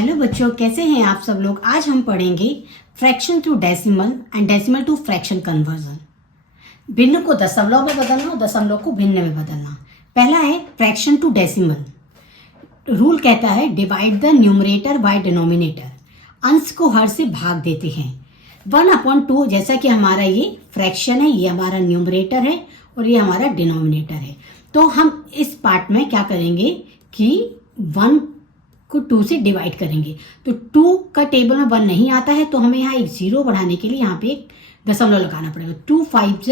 Hello बच्चों, कैसे हैं आप सब लोग। आज हम पढ़ेंगे fraction to decimal and decimal to fraction conversion. भिन्न को दशमलव में बदलना और दशमलव को भिन्न में बदलना। पहला है फ्रैक्शन टू डेसिमल। रूल कहता है divide the numerator by denominator. अंश को हर से भाग देते हैं। 1/2 जैसा कि हमारा ये फ्रैक्शन है, ये हमारा न्यूमरेटर है और ये हमारा डिनोमिनेटर है। तो हम इस पार्ट में क्या करेंगे कि 1 को 2 से डिवाइड करेंगे। तो 2 का टेबल में 1 नहीं आता है, तो हमें यहाँ एक 0 बढ़ाने के लिए यहाँ पे एक दशमलव लगाना पड़ेगा। 2 5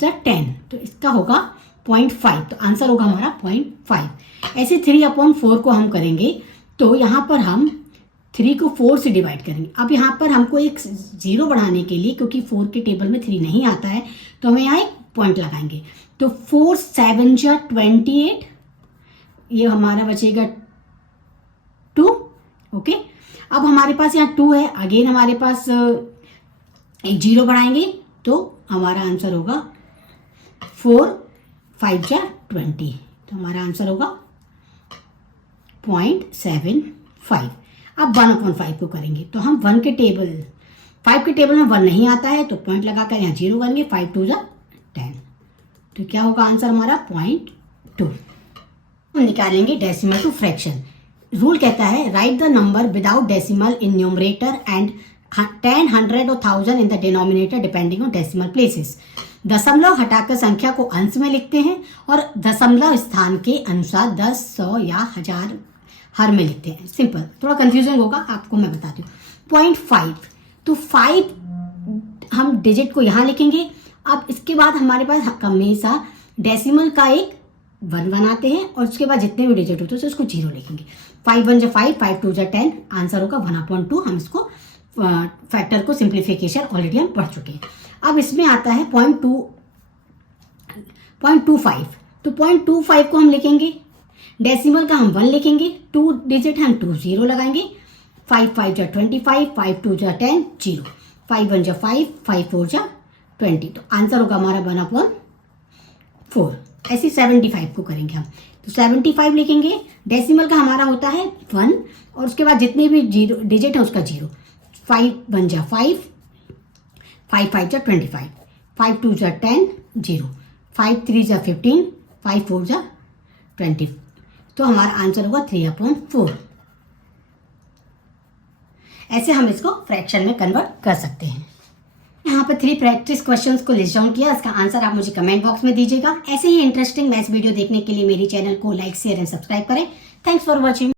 जा 10, तो इसका होगा 0.5, तो आंसर होगा हमारा 0.5। ऐसे 3/4 को हम करेंगे, तो यहाँ पर हम 3 को 4 से डिवाइड करेंगे। अब यहाँ पर हमको एक 0 बढ़ाने के लिए, क्योंकि 4 के टेबल में 3 नहीं आता है, तो हमें यहाँ एक पॉइंट लगाएंगे। तो 4 7 जा 28, ये हमारा बचेगा 2। ओके, अब हमारे पास यहाँ 2 है, अगेन हमारे पास एक 0 बढ़ाएंगे, तो हमारा आंसर होगा 4 5 जा 20, तो हमारा आंसर होगा 0.75। अब 1/5 को करेंगे, तो हम 5 के टेबल में 1 नहीं आता है, तो पॉइंट लगाकर यहाँ 0 करेंगे। 5 2 जा 10, तो क्या होगा आंसर हमारा 0.2। हम निकालेंगे डेसिमल टू फ्रैक्शन। रूल कहता है right the number without decimal in numerator and 10, 100 और 1000 in the denominator depending on decimal places. दशमलव हटाकर संख्या को अंश में लिखते हैं और दशमलव स्थान के अनुसार 10, 100 या 1000 हर में लिखते हैं। सिंपल, थोड़ा कंफ्यूजन होगा, आपको मैं बताती हूँ। 0.5, तो 5 हम डिजिट को यहाँ लिखेंगे। अब इसके बाद हमारे पास हमेशा डेसिमल का एक 1 बनाते हैं और उसके बाद जितने भी डिजिट होते हैं उसको 0 लिखेंगे। 5 1 जा 5, 5 2 जा 10, आंसर होगा 1/2। हम इसको फैक्टर को सिंप्लीफिकेशन ऑलरेडी हम पढ़ चुके हैं। अब इसमें आता है 0.25, तो 0.25 को हम लिखेंगे। डेसिमल का हम 1 लिखेंगे, 2 डिजिट हम 2 0 लगाएंगे। 5 5 जा 25, 5 2 जा 10, 0, 5 1 जा 5, 5 4 जा 20, तो आंसर होगा हमारा 1/4। ऐसे 75 को करेंगे हम, तो 75 लिखेंगे। डेसिमल का हमारा होता है 1 और उसके बाद जितने भी डिजिट है उसका 0। 5 1 जा 5, 5 5 जा 25, 5 2 जा 10, 0, 5 3 जा 15, 5 4 जा 20, तो हमारा आंसर होगा 3/4। ऐसे हम इसको फ्रैक्शन में कन्वर्ट कर सकते हैं। यहाँ पर 3 प्रैक्टिस क्वेश्चंस को लिस्ट डाउन किया, इसका आंसर आप मुझे कमेंट बॉक्स में दीजिएगा। ऐसे ही इंटरेस्टिंग मैथ्स वीडियो देखने के लिए मेरी चैनल को लाइक शेयर एंड सब्सक्राइब करें। Thanks for watching.